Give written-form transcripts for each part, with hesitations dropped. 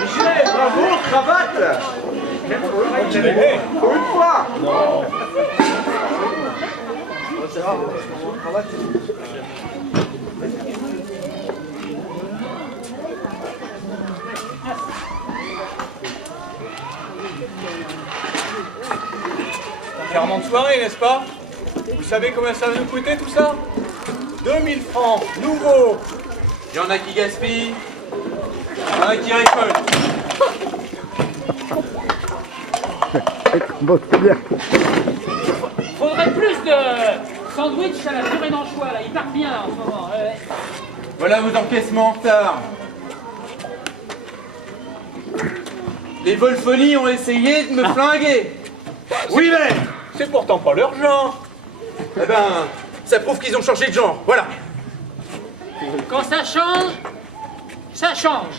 Michel, bravo, cravate. Pour une fois. Non. C'est rare, cravate. Carrément de soirée, n'est-ce pas? Vous savez combien ça va nous coûter tout ça? 2000 francs, nouveau. Il y en a qui gaspillent, il y en a qui récoltent. Bon, c'est bien. Faudrait plus de sandwich à la purée d'anchois, là. Il part bien en ce moment. Voilà vos encaissements en retard. Les Volfonies ont essayé de me flinguer. Oui, mais c'est pourtant pas leur genre. Eh ben, ça prouve qu'ils ont changé de genre, voilà. Quand ça change, ça change.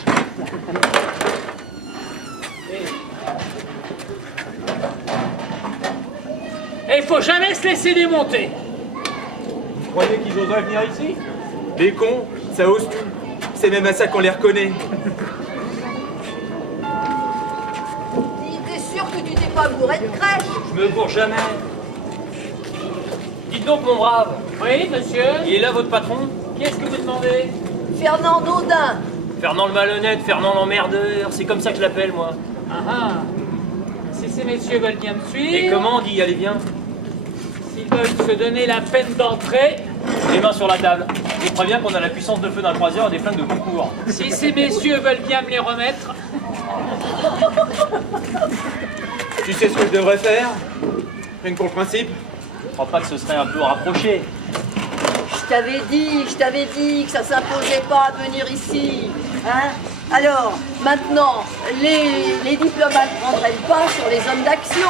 Et il faut jamais se laisser démonter. Vous croyez qu'ils oseraient venir ici? Les cons, ça ose tout. C'est même à ça qu'on les reconnaît. T'es sûr que tu t'es pas bourré de crèche? Je me bourre jamais. Dites donc, mon brave. Oui, monsieur? Il est là, votre patron? Qui est-ce que vous demandez? Fernand Naudin. Fernand le malhonnête, Fernand l'emmerdeur, c'est comme ça que je l'appelle, moi. Ah ah. Si ces messieurs veulent bien me suivre... Et comment on dit, allez bien? S'ils veulent se donner la peine d'entrer... Les mains sur la table. Je vous préviens qu'on a la puissance de feu d'un croiseur et des flingues de concours. Si ces messieurs veulent bien me les remettre... Tu sais ce que je devrais faire? Rien que pour le principe. Je crois pas que ce serait un peu rapproché. Je t'avais dit que ça s'imposait pas à venir ici. Hein? Alors, maintenant, les diplomates prendraient le pas sur les hommes d'action.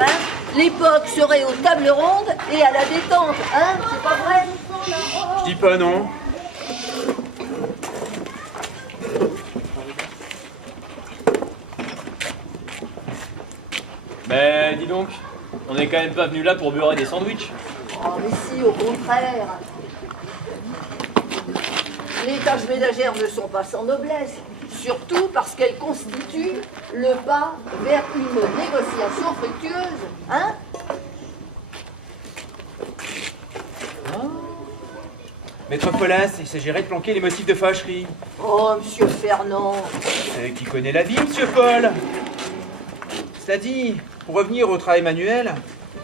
Hein? L'époque serait aux tables rondes et à la détente. Hein? C'est pas vrai? Je dis pas non. Mais dis donc, on n'est quand même pas venu là pour beurrer des sandwichs. Oh, mais si, au contraire. Les tâches ménagères ne sont pas sans noblesse, surtout parce qu'elles constituent le pas vers une négociation fructueuse. Hein? Maître Folas, il s'agirait de planquer les motifs de fâcherie. Oh, monsieur Fernand. C'est qui connaît la vie, monsieur Paul. Cela dit, pour revenir au travail manuel,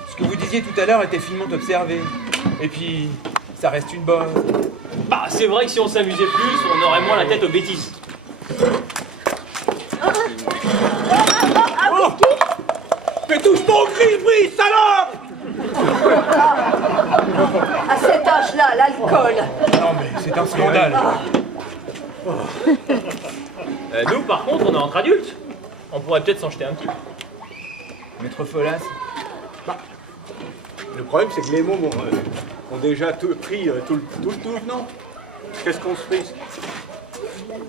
ce que vous disiez tout à l'heure était finement observé. Et puis, ça reste une bonne. Bah, c'est vrai que si on s'amusait plus, on aurait moins la tête aux bêtises. Oh, mais touche ton gris, salope! À cet âge-là, l'alcool. Non mais c'est un scandale. Nous, par contre, on est entre adultes. On pourrait peut-être s'en jeter un petit. Maître Folas, Le problème, c'est que les mômes ont déjà pris tout le tout venant. Qu'est-ce qu'on se risque?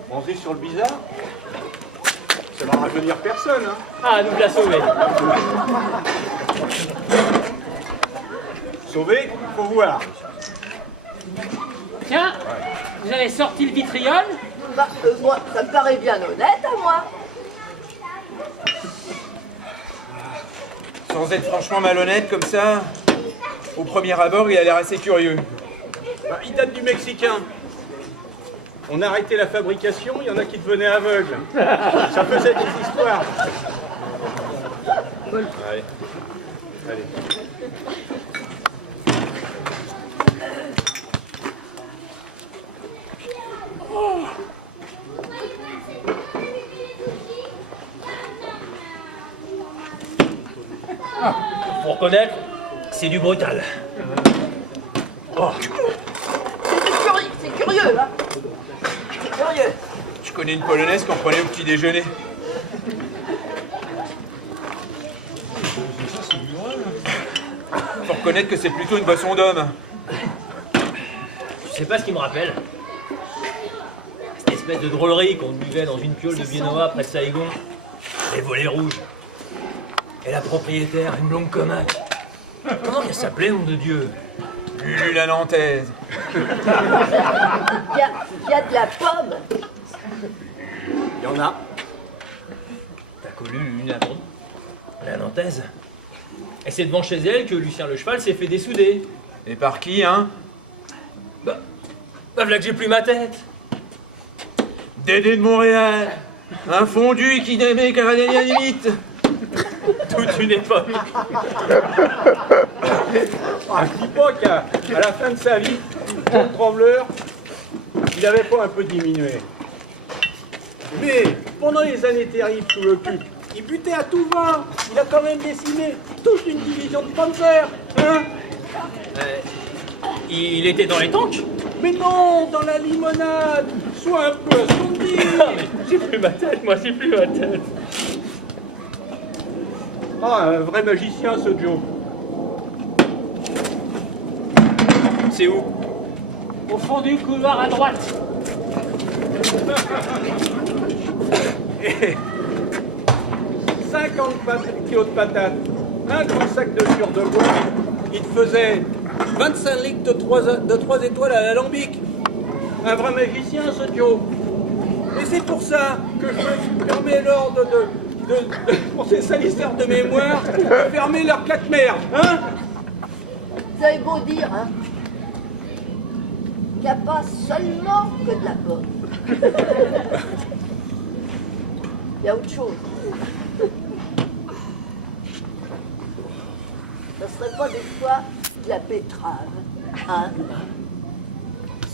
On se dit sur le bizarre? Ça va rajeunir personne, hein? Ah, nous l'a sauvé. Sauvé, faut voir. Tiens, vous avez sorti le vitriol? Bah, moi, ça me paraît bien honnête à moi. sans être franchement malhonnête comme ça, au premier abord, il a l'air assez curieux. Bah, il date du Mexicain. On a arrêté la fabrication, il y en a qui devenaient aveugles. Ça faisait des histoires. Allez. Allez. Faut reconnaître, c'est du brutal. Oh. C'est curieux, hein? C'est curieux. Je connais une polonaise qu'on prenait au petit déjeuner. Faut reconnaître que c'est plutôt une boisson d'homme. Tu sais pas ce qui me rappelle? Cette espèce de drôlerie qu'on buvait dans une piole de Viennois près de Saigon. Les volets rouges. Et la propriétaire, une blonde comaque. Comment qu'elle s'appelait, nom de Dieu? Lulu la Nantaise. Il y a de la pomme. Il y en a. T'as connu une amie, la Nantaise. Et c'est devant chez elle que Lucien le cheval s'est fait dessouder. Et par qui, hein? Bah voilà que j'ai plus ma tête. Dédé de Montréal. Un fondu qui n'aimait qu'à la dernière limite. Toute une époque. À l'époque, à la fin de sa vie, Paul Trembleur, il n'avait pas un peu diminué. Mais pendant les années terribles sous l'occup, il butait à tout va. Il a quand même décimé toute une division de Panzer. Hein? Il était dans les tanks. Mais non, dans la limonade. Sois un peu assourdi. Ah, mais j'ai plus ma tête, moi, j'ai plus ma tête. Ah, un vrai magicien, ce Joe. C'est où? Au fond du couloir à droite. Et 50 kilos de patates, un grand sac de cure de bois, il te faisait 25 litres de 3 étoiles à l'alambic. Un vrai magicien, ce Joe. Et c'est pour ça que je me permets l'ordre pour ces salisseurs de mémoire de fermer leurs quatre merdes, hein? Vous avez beau dire, hein, qu'il n'y a pas seulement que de la pomme. Il y a autre chose. Ça serait pas des fois de la betterave, hein?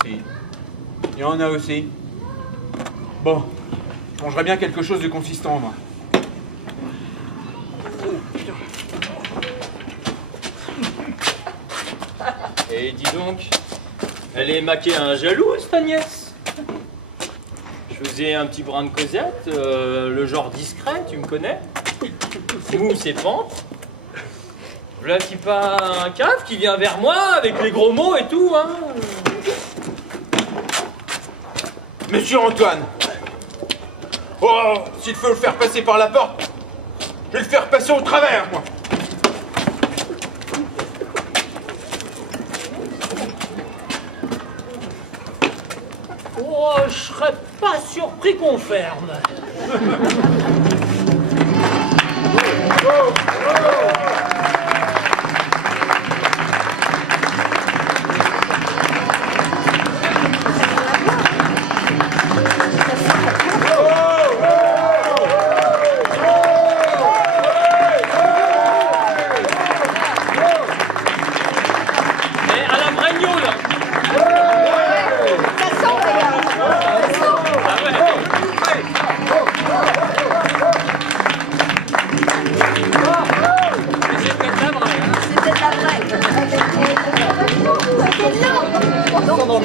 Si. Il y en a aussi. Bon, je mangerais bien quelque chose de consistant, moi. Et dis donc, elle est maquée à un jaloux, ta nièce. Je faisais un petit brin de Cosette, le genre discret, tu me connais. Mou, c'est pente. Voilà, c'est pas un cave qui vient vers moi avec les gros mots et tout, hein. Monsieur Antoine! Oh, s'il faut le faire passer par la porte, je vais le faire passer au travers, moi! Oh, je serais pas surpris qu'on ferme. Mais à la Bragnoule. C'était de la vraie. Donc,